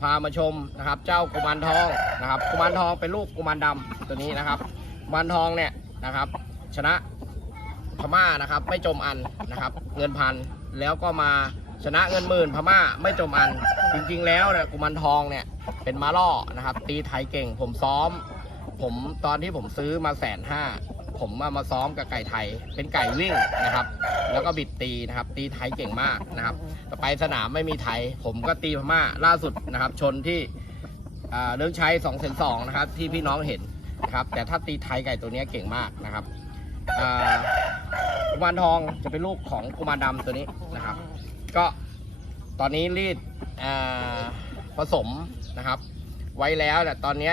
พามาชมนะครับ เจ้ากุมารทองนะครับ กุมารทองเป็นลูกกุมารดำตัวนี้นะครับกุมารทองเนี่ยนะครับ ชนะพม่านะครับ ไม่จมอันนะครับ เงินพันแล้วก็มาชนะเงินหมื่นพม่าไม่จมอัน จริงๆแล้วเนี่ยกุมารทองเนี่ยเป็นมาล่อนะครับ ตีไทยเก่งผมซ้อม ผมตอนที่ผมซื้อมาแสนห้า ผมมามาซ้อมกับไก่ไทย เป็นไก่วิ่งนะครับ แล้วก็บิดตีนะครับ ตีไทยเก่งมากนะครับแต่ไปสนามไม่มีไทย ผมก็ตีพม่าล่าสุดนะครับ ชนที่เรื่องใช้2องเซนสองนะครับ ที่พี่น้องเห็นนะครับ แต่ถ้าตีไทยไก่ตัวนี้เก่งมากนะครับกุมารทองจะเป็นลูกของกุมารดำตัวนี้นะครับ ก็ตอนนี้รีดผสมนะครับ ไว้แล้วแต่ตอนนี้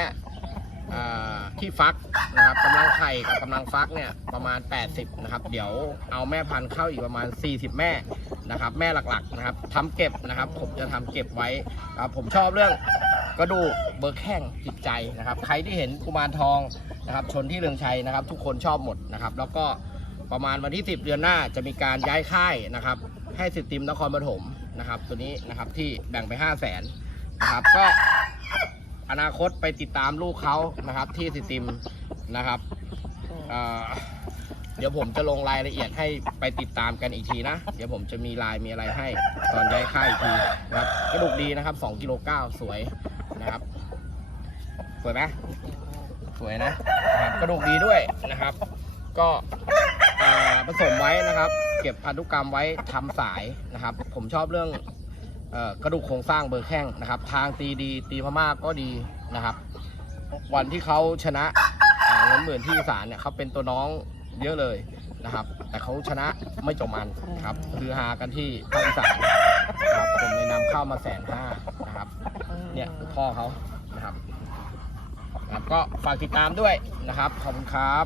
ที่ฟักนะครับกำลังไข่กับกำลังฟักเนี่ยประมาณ 80นะครับเดี๋ยวเอาแม่พันธุ์เข้าอีกประมาณ 40 แม่นะครับ แม่หลักๆนะครับทำเก็บนะครับ ผมจะทำเก็บไว้ครับผมชอบเรื่องกระดูกเบอร์แข้งจิตใจนะครับ ใครที่เห็นกุมารทองนะครับ ชนที่เรืองชัยนะครับ ทุกคนชอบหมดนะครับ แล้วก็ประมาณวันที่ 10 เดือนหน้าจะมีการย้ายค่ายนะครับ ให้สิทธิ์ติมนครปฐมนะครับ ตัวนี้นะครับที่แบ่งไป 5 0 0แสนนะครับก็ อนาคตไปติดตามลูกเขานะครับ ที่สิติมนะครับเดี๋ยวผมจะลงรายละเอียดให้ไปติดตามกันอีกทีนะ เดี๋ยวผมจะมีลายมีอะไรให้ ตอนย้ายค่ายอีกทีนะครับกระดูกดีนะครับ2กิโลเก้าสวยนะครับ สวยไหมสวยนะนะครับกระดูกดีด้วยนะครับ ก็ผสมไว้นะครับ เก็บพันธุกรรมไว้ทำสายนะครับ ผมชอบเรื่อง กระดูกโครงสร้างเบอร์แข้งนะครับ ทางตีดีตีพม่าก็ดีนะครับ วันที่เขาชนะเงินหมื่นที่อีสารเนี่ยเขาเป็นตัวน้องเยอะเลยนะครับ แต่เขาชนะไม่จบมันครับคือฮากันที่ภาคอีสานนะครับผมในนำเข้ามาแสนห้านะครับ เนี่ยพ่อเขานะครับครับก็ฝากติดตามด้วยนะครับ ขอบคุณครับ